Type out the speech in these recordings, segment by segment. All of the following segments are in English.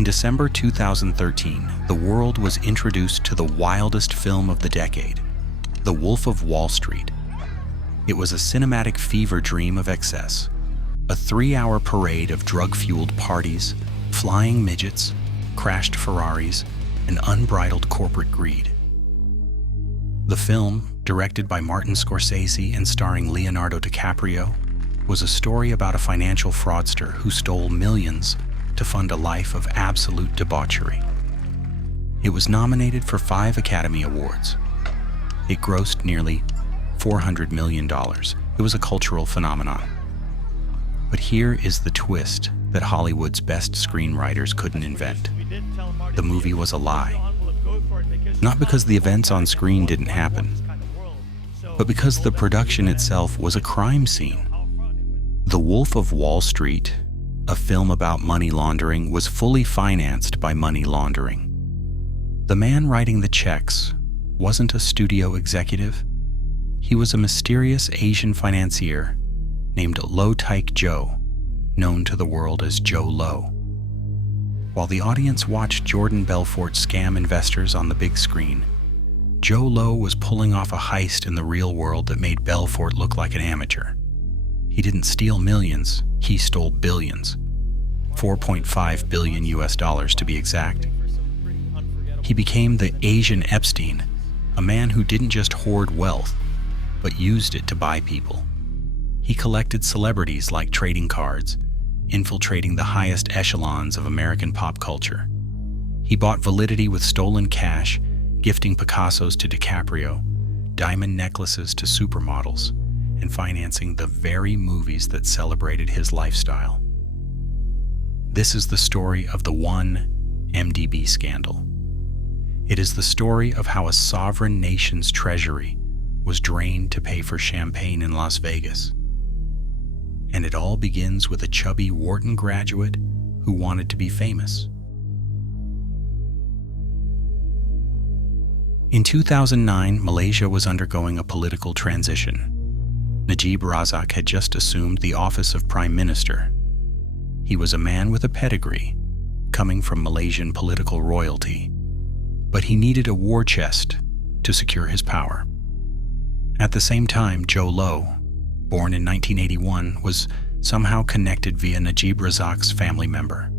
In December 2013, the world was introduced to the wildest film of the decade, The Wolf of Wall Street. It was a cinematic fever dream of excess, a 3-hour parade of drug-fueled parties, flying midgets, crashed Ferraris, and unbridled corporate greed. The film, directed by Martin Scorsese and starring Leonardo DiCaprio, was a story about a financial fraudster who stole millions to fund a life of absolute debauchery. It was nominated for 5 Academy Awards. It grossed nearly $400 million. It was a cultural phenomenon. But here is the twist that Hollywood's best screenwriters couldn't invent. The movie was a lie. Not because the events on screen didn't happen, but because the production itself was a crime scene. The Wolf of Wall Street, a film about money laundering, was fully financed by money laundering. The man writing the checks wasn't a studio executive. He was a mysterious Asian financier named Low Taek Jho, known to the world as Jho Low. While the audience watched Jordan Belfort scam investors on the big screen, Jho Low was pulling off a heist in the real world that made Belfort look like an amateur. He didn't steal millions, he stole billions. $4.5 billion to be exact. He became the Asian Epstein, a man who didn't just hoard wealth, but used it to buy people. He collected celebrities like trading cards, infiltrating the highest echelons of American pop culture. He bought validity with stolen cash, gifting Picassos to DiCaprio, diamond necklaces to supermodels, and financing the very movies that celebrated his lifestyle. This is the story of the 1MDB scandal. It is the story of how a sovereign nation's treasury was drained to pay for champagne in Las Vegas. And it all begins with a chubby Wharton graduate who wanted to be famous. In 2009, Malaysia was undergoing a political transition. Najib Razak had just assumed the office of Prime Minister. He was a man with a pedigree, coming from Malaysian political royalty, but he needed a war chest to secure his power. At the same time, Jho Low, born in 1981, was somehow connected via Najib Razak's family member.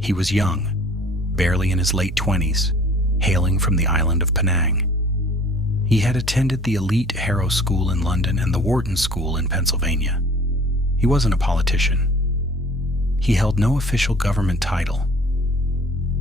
He was young, barely in his late 20s, hailing from the island of Penang. He had attended the elite Harrow School in London and the Wharton School in Pennsylvania. He wasn't a politician. He held no official government title,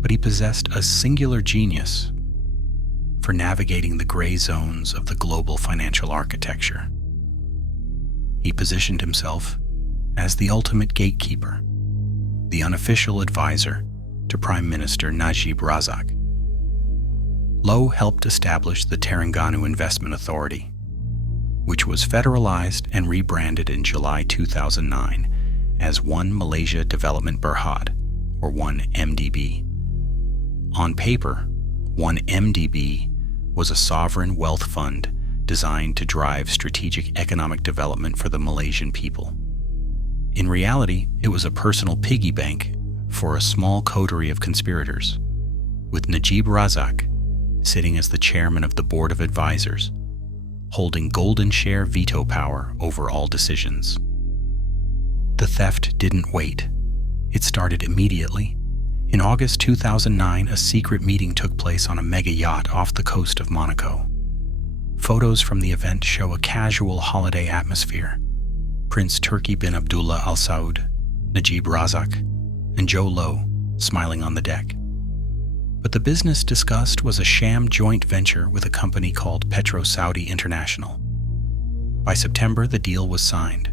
but he possessed a singular genius for navigating the gray zones of the global financial architecture. He positioned himself as the ultimate gatekeeper, the unofficial advisor to Prime Minister Najib Razak. Low helped establish the Terengganu Investment Authority, which was federalized and rebranded in July 2009 as One Malaysia Development Berhad, or 1MDB. On paper, 1MDB was a sovereign wealth fund designed to drive strategic economic development for the Malaysian people. In reality, it was a personal piggy bank for a small coterie of conspirators, with Najib Razak sitting as the chairman of the board of advisors, holding golden share veto power over all decisions. The theft didn't wait. It started immediately. In August 2009, a secret meeting took place on a mega yacht off the coast of Monaco. Photos from the event show a casual holiday atmosphere. Prince Turki bin Abdullah Al Saud, Najib Razak, and Jho Low smiling on the deck. But the business discussed was a sham joint venture with a company called Petro-Saudi International. By September, the deal was signed.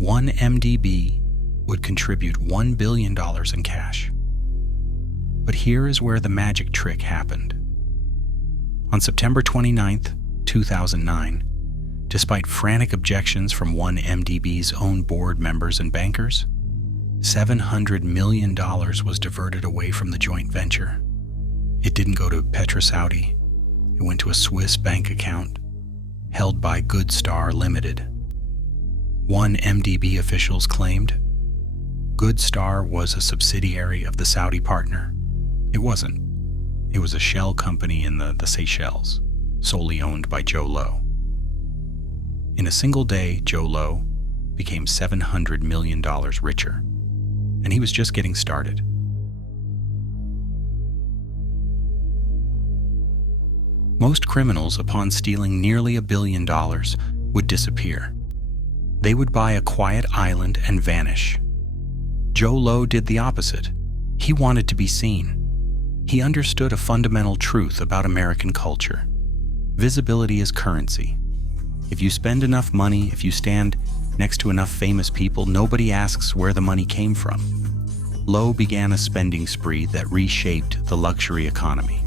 1MDB would contribute $1 billion in cash. But here is where the magic trick happened. On September 29, 2009, despite frantic objections from 1MDB's own board members and bankers, $700 million was diverted away from the joint venture. It didn't go to Petro-Saudi. It went to a Swiss bank account held by Good Star Limited. 1MDB officials claimed, Good Star was a subsidiary of the Saudi partner. It wasn't. It was a shell company in the Seychelles, solely owned by Jho Low. In a single day, Jho Low became $700 million richer, and he was just getting started. Most criminals, upon stealing nearly $1 billion, would disappear. They would buy a quiet island and vanish. Jho Low did the opposite. He wanted to be seen. He understood a fundamental truth about American culture. Visibility is currency. If you spend enough money, if you stand next to enough famous people, nobody asks where the money came from. Low began a spending spree that reshaped the luxury economy.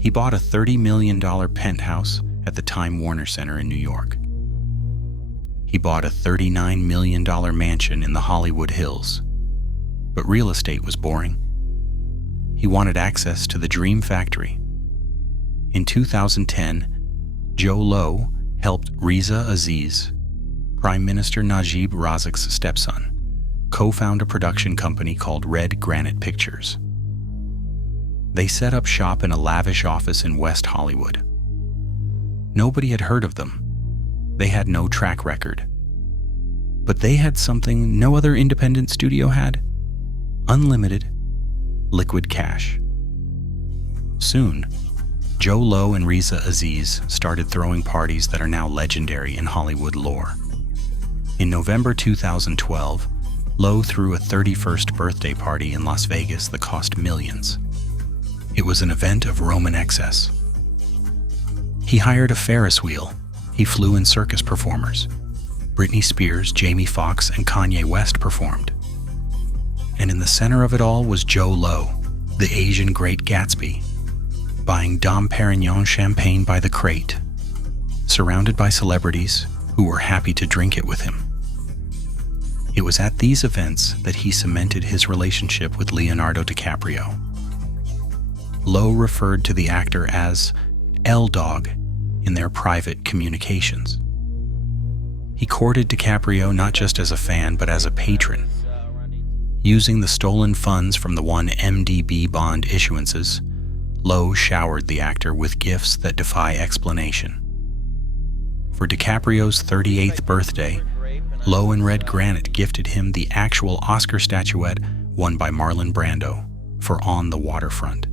He bought a $30 million penthouse at the Time Warner Center in New York. He bought a $39 million mansion in the Hollywood Hills. But real estate was boring. He wanted access to the Dream Factory. In 2010, Jho Low helped Riza Aziz, Prime Minister Najib Razak's stepson, co-found a production company called Red Granite Pictures. They set up shop in a lavish office in West Hollywood. Nobody had heard of them. They had no track record. But they had something no other independent studio had: unlimited, liquid cash. Soon, Jho Low and Riza Aziz started throwing parties that are now legendary in Hollywood lore. In November 2012, Low threw a 31st birthday party in Las Vegas that cost millions. It was an event of Roman excess. He hired a Ferris wheel. He flew in circus performers. Britney Spears, Jamie Foxx, and Kanye West performed. And in the center of it all was Jho Low, the Asian Great Gatsby, buying Dom Perignon champagne by the crate, surrounded by celebrities who were happy to drink it with him. It was at these events that he cemented his relationship with Leonardo DiCaprio. Low referred to the actor as L-Dog in their private communications. He courted DiCaprio not just as a fan, but as a patron. Using the stolen funds from the 1MDB bond issuances, Low showered the actor with gifts that defy explanation. For DiCaprio's 38th birthday, Low and Red Granite gifted him the actual Oscar statuette won by Marlon Brando for On the Waterfront,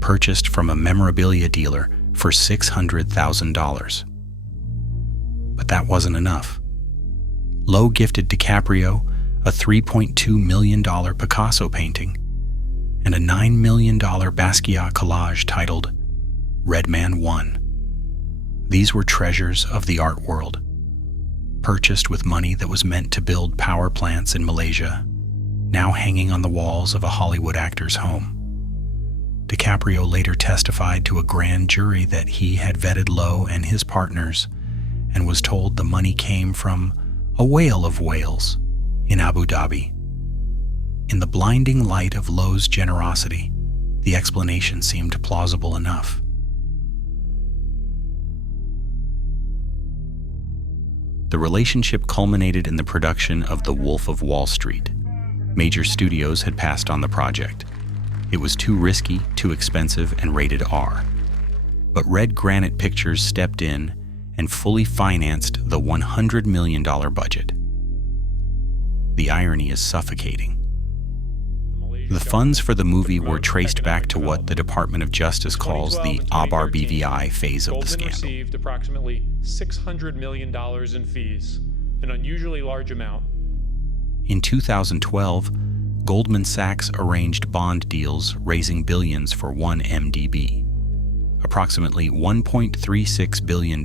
purchased from a memorabilia dealer for $600,000. But that wasn't enough. Low gifted DiCaprio a $3.2 million Picasso painting and a $9 million Basquiat collage titled Red Man 1. These were treasures of the art world, purchased with money that was meant to build power plants in Malaysia, now hanging on the walls of a Hollywood actor's home. DiCaprio later testified to a grand jury that he had vetted Low and his partners and was told the money came from a whale of whales in Abu Dhabi. In the blinding light of Low's generosity, the explanation seemed plausible enough. The relationship culminated in the production of The Wolf of Wall Street. Major studios had passed on the project. It was too risky, too expensive, and rated R. But Red Granite Pictures stepped in and fully financed the $100 million budget. The irony is suffocating. The funds for the movie were traced back to what the Department of Justice calls the Abar BVI phase of the scandal. Goldman received approximately $600 million in fees, an unusually large amount. In 2012, Goldman Sachs arranged bond deals raising billions for 1MDB. Approximately $1.36 billion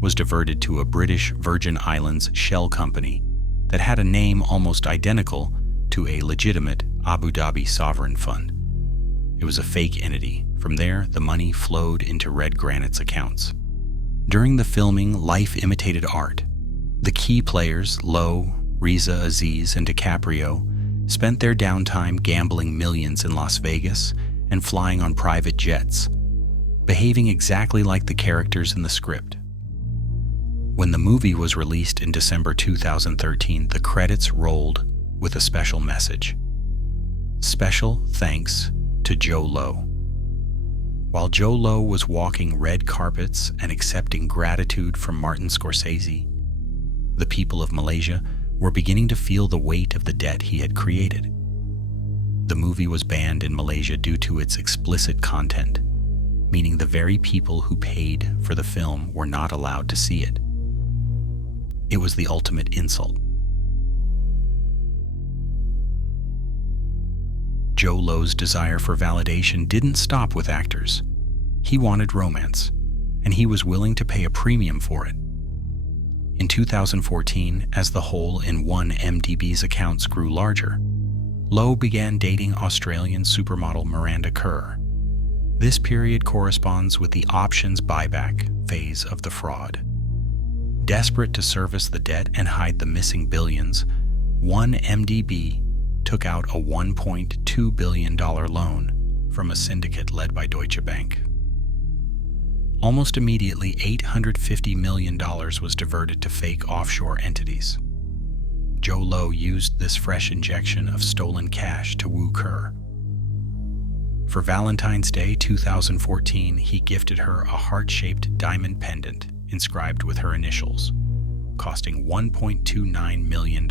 was diverted to a British Virgin Islands shell company that had a name almost identical to a legitimate Abu Dhabi sovereign fund. It was a fake entity. From there, the money flowed into Red Granite's accounts. During the filming, life imitated art. The key players, Low, Riza Aziz, and DiCaprio, spent their downtime gambling millions in Las Vegas and flying on private jets, behaving exactly like the characters in the script. When the movie was released in December 2013, the credits rolled with a special message. Special thanks to Jho Low. While Jho Low was walking red carpets and accepting gratitude from Martin Scorsese, the people of Malaysia were beginning to feel the weight of the debt he had created. The movie was banned in Malaysia due to its explicit content, meaning the very people who paid for the film were not allowed to see it. It was the ultimate insult. Jho Low's desire for validation didn't stop with actors. He wanted romance, and he was willing to pay a premium for it. In 2014, as the hole in one MDB's accounts grew larger, Low began dating Australian supermodel Miranda Kerr. This period corresponds with the options buyback phase of the fraud. Desperate to service the debt and hide the missing billions, one MDB took out a $1.2 billion loan from a syndicate led by Deutsche Bank. Almost immediately, $850 million was diverted to fake offshore entities. Jho Low used this fresh injection of stolen cash to woo Kerr. For Valentine's Day 2014, he gifted her a heart-shaped diamond pendant inscribed with her initials, costing $1.29 million.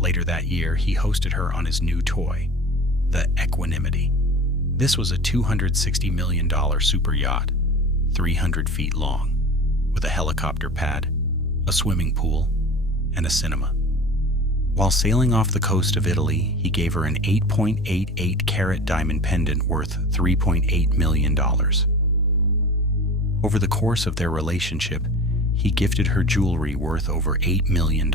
Later that year, he hosted her on his new toy, the Equanimity. This was a $260 million super yacht, 300 feet long, with a helicopter pad, a swimming pool, and a cinema. While sailing off the coast of Italy, he gave her an 8.88 carat diamond pendant worth $3.8 million. Over the course of their relationship, he gifted her jewelry worth over $8 million.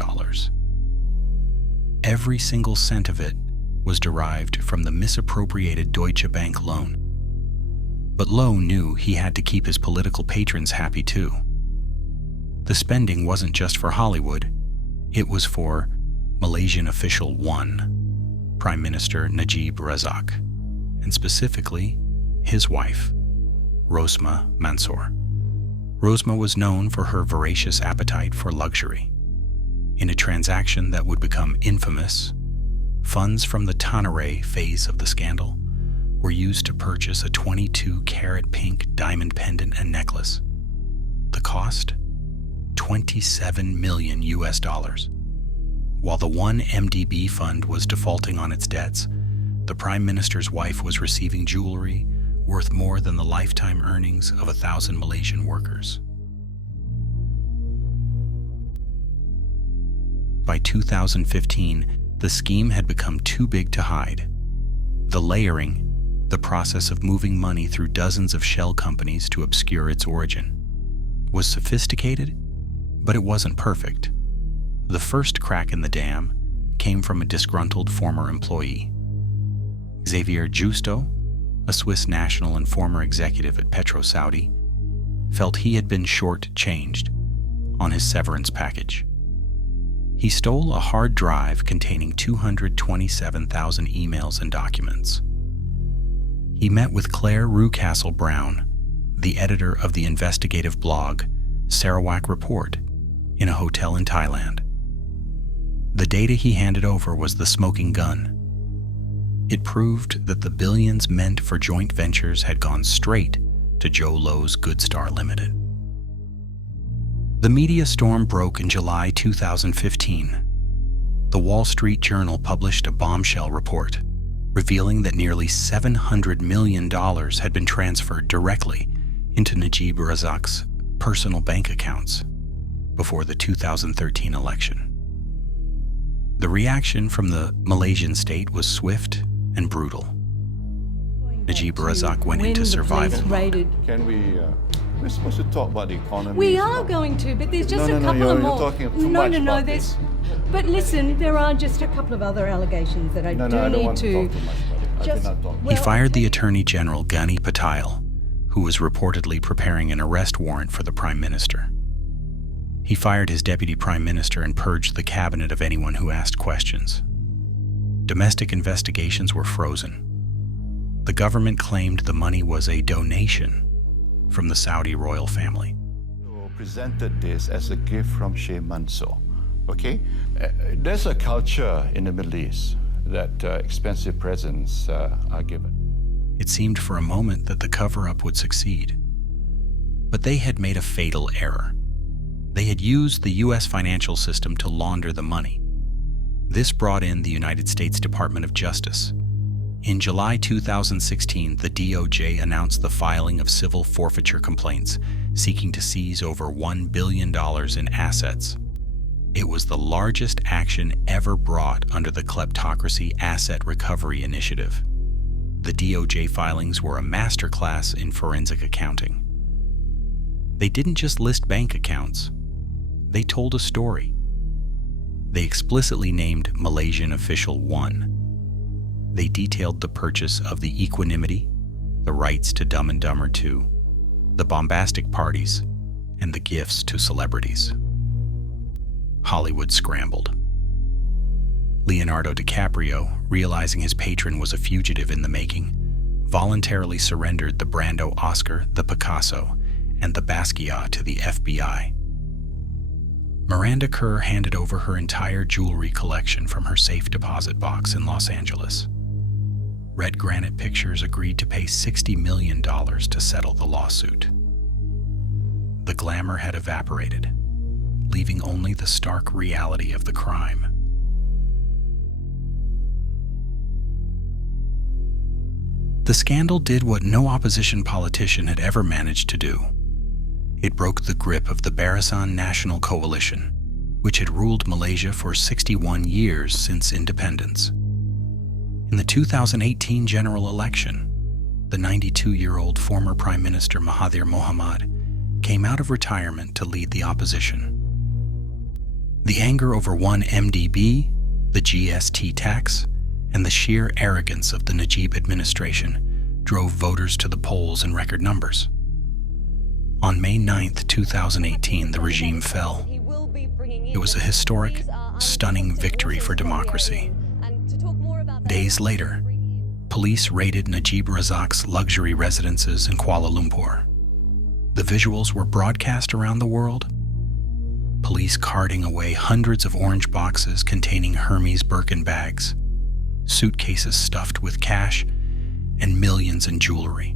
Every single cent of it was derived from the misappropriated Deutsche Bank loan. But Low knew he had to keep his political patrons happy too. The spending wasn't just for Hollywood, it was for Malaysian Official 1, Prime Minister Najib Razak, and specifically his wife, Rosmah Mansor. Rosmah was known for her voracious appetite for luxury. In a transaction that would become infamous, funds from the Tanare phase of the scandal were used to purchase a 22-carat pink diamond pendant and necklace. The cost? $27 million. While the one MDB fund was defaulting on its debts, the Prime Minister's wife was receiving jewelry worth more than the lifetime earnings of 1,000 Malaysian workers. By 2015, the scheme had become too big to hide. The layering, the process of moving money through dozens of shell companies to obscure its origin, was sophisticated, but it wasn't perfect. The first crack in the dam came from a disgruntled former employee. Xavier Justo, a Swiss national and former executive at PetroSaudi, felt he had been short-changed on his severance package. He stole a hard drive containing 227,000 emails and documents. He met with Claire Rucastle Brown, the editor of the investigative blog Sarawak Report, in a hotel in Thailand. The data he handed over was the smoking gun. It proved that the billions meant for joint ventures had gone straight to Jho Low's Goodstar Limited. The media storm broke in July 2015. The Wall Street Journal published a bombshell report revealing that nearly $700 million had been transferred directly into Najib Razak's personal bank accounts before the 2013 election. The reaction from the Malaysian state was swift and brutal. Najib Razak went into survival mode. Can we're supposed to talk about the economy. We are going to, but there's just a couple of more. You're talking too much about this. But listen, there are just a couple of other allegations that I I don't need want to. to talk too much about it. I cannot talk. He fired the Attorney General Ghani Patil, who was reportedly preparing an arrest warrant for the Prime Minister. He fired his Deputy Prime Minister and purged the cabinet of anyone who asked questions. Domestic investigations were frozen. The government claimed the money was a donation from the Saudi royal family. Presented this as a gift from Sheikh Mansour Okay? There's a culture in the Middle East that expensive presents are given. It seemed for a moment that the cover-up would succeed. But they had made a fatal error. They had used the U.S. financial system to launder the money. This brought in the United States Department of Justice. In July 2016, the DOJ announced the filing of civil forfeiture complaints, seeking to seize over $1 billion in assets. It was the largest action ever brought under the Kleptocracy Asset Recovery Initiative. The DOJ filings were a masterclass in forensic accounting. They didn't just list bank accounts. They told a story. They explicitly named Malaysian Official 1. They detailed the purchase of the Equanimity, the rights to Dumb and Dumber 2, the bombastic parties, and the gifts to celebrities. Hollywood scrambled. Leonardo DiCaprio, realizing his patron was a fugitive in the making, voluntarily surrendered the Brando Oscar, the Picasso, and the Basquiat to the FBI. Miranda Kerr handed over her entire jewelry collection from her safe deposit box in Los Angeles. Red Granite Pictures agreed to pay $60 million to settle the lawsuit. The glamour had evaporated, leaving only the stark reality of the crime. The scandal did what no opposition politician had ever managed to do. It broke the grip of the Barisan National Coalition, which had ruled Malaysia for 61 years since independence. In the 2018 general election, the 92-year-old former Prime Minister Mahathir Mohamad came out of retirement to lead the opposition. The anger over 1MDB, the GST tax, and the sheer arrogance of the Najib administration drove voters to the polls in record numbers. On May 9, 2018, the regime fell. It was a historic, stunning victory for democracy. Days later, police raided Najib Razak's luxury residences in Kuala Lumpur. The visuals were broadcast around the world. Police carting away hundreds of orange boxes containing Hermes Birkin bags, suitcases stuffed with cash, and millions in jewelry.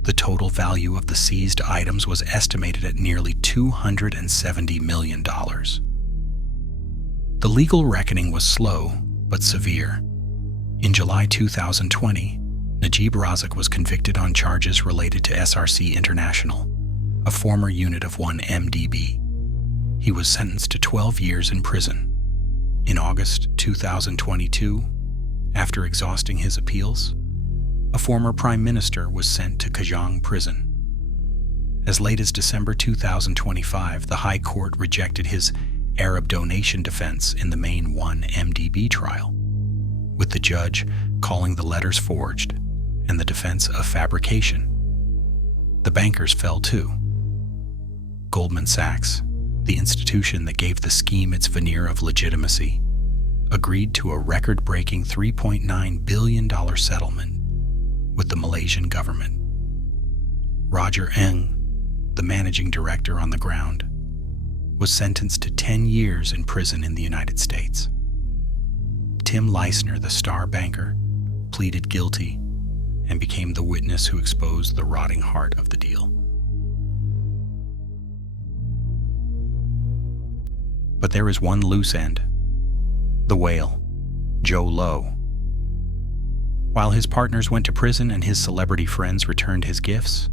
The total value of the seized items was estimated at nearly $270 million. The legal reckoning was slow but severe. In July 2020, Najib Razak was convicted on charges related to SRC International, a former unit of 1MDB. He was sentenced to 12 years in prison. In August 2022, after exhausting his appeals, a former prime minister was sent to Kajang prison. As late as December 2025, the High Court rejected his Arab donation defense in the main 1MDB trial, with the judge calling the letters forged and the defense a fabrication. The bankers fell too. Goldman Sachs, the institution that gave the scheme its veneer of legitimacy, agreed to a record-breaking $3.9 billion settlement with the Malaysian government. Roger Ng, the managing director on the ground, was sentenced to 10 years in prison in the United States. Tim Leissner, the star banker, pleaded guilty and became the witness who exposed the rotting heart of the deal. But there is one loose end: the whale, Jho Low. While his partners went to prison and his celebrity friends returned his gifts,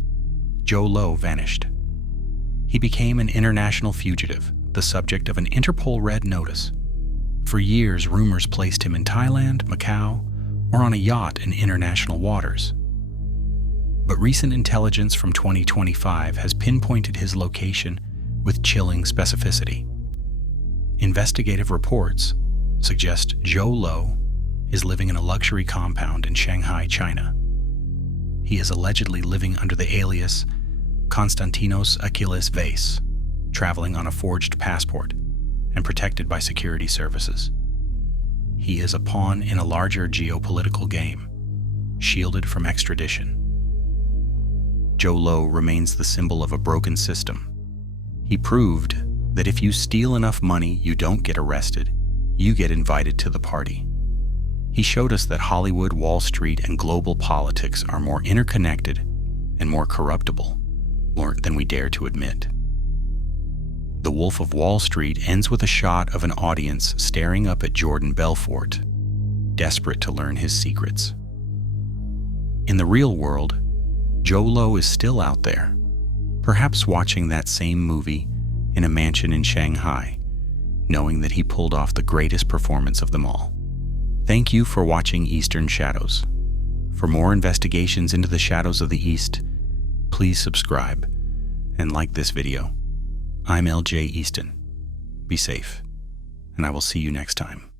Jho Low vanished. He became an international fugitive, the subject of an Interpol red notice. For years, rumors placed him in Thailand, Macau, or on a yacht in international waters. But recent intelligence from 2025 has pinpointed his location with chilling specificity. Investigative reports suggest Jho Low is living in a luxury compound in Shanghai, China. He is allegedly living under the alias Konstantinos Achilles Vase, traveling on a forged passport and protected by security services. He is a pawn in a larger geopolitical game, shielded from extradition. Jho Low remains the symbol of a broken system. He proved that if you steal enough money, you don't get arrested, you get invited to the party. He showed us that Hollywood, Wall Street, and global politics are more interconnected and more corruptible than we dare to admit. The Wolf of Wall Street ends with a shot of an audience staring up at Jordan Belfort, desperate to learn his secrets. In the real world, Jho Low is still out there, perhaps watching that same movie in a mansion in Shanghai, knowing that he pulled off the greatest performance of them all. Thank you for watching Eastern Shadows. For more investigations into the shadows of the East, please subscribe and like this video. I'm LJ Easton. Be safe, and I will see you next time.